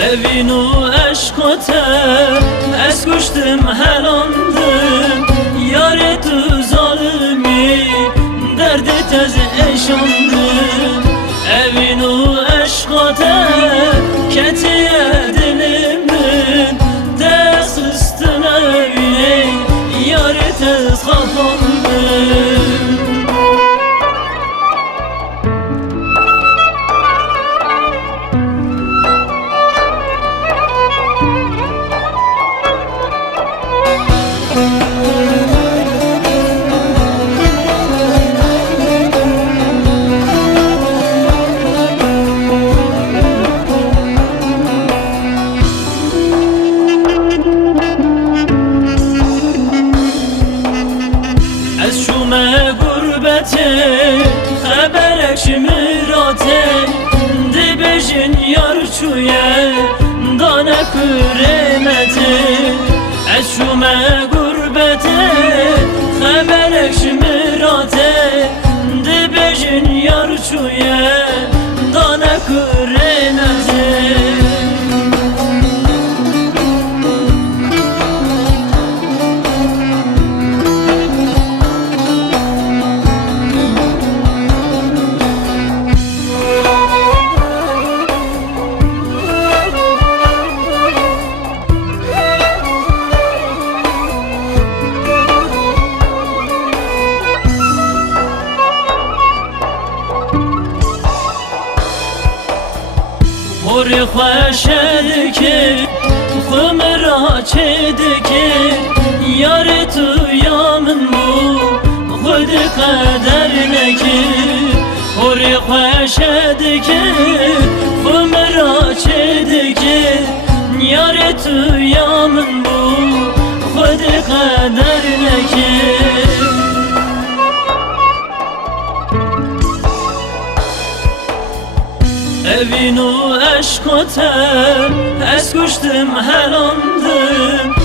evin o eşkote ez kuştum helandım. Yare tu zalimi derdi tez eşandım. Evin o eşkote ketiye dilimin tez üstüne evine yare tez kapandım. Ez şume gurbete haberek şimirate dibejin yarçuye dane küremete. Ez şume gurbete haberek şimirate dibejin yarçuye dane küremete. Hori xoşediki, xumra çediki, yar tu yamın bu, xud kader neki. Hori xoşediki, xumra çediki, yar tu yamın bu, xud kader neki. Evin o eşkote ez kuştum helandım.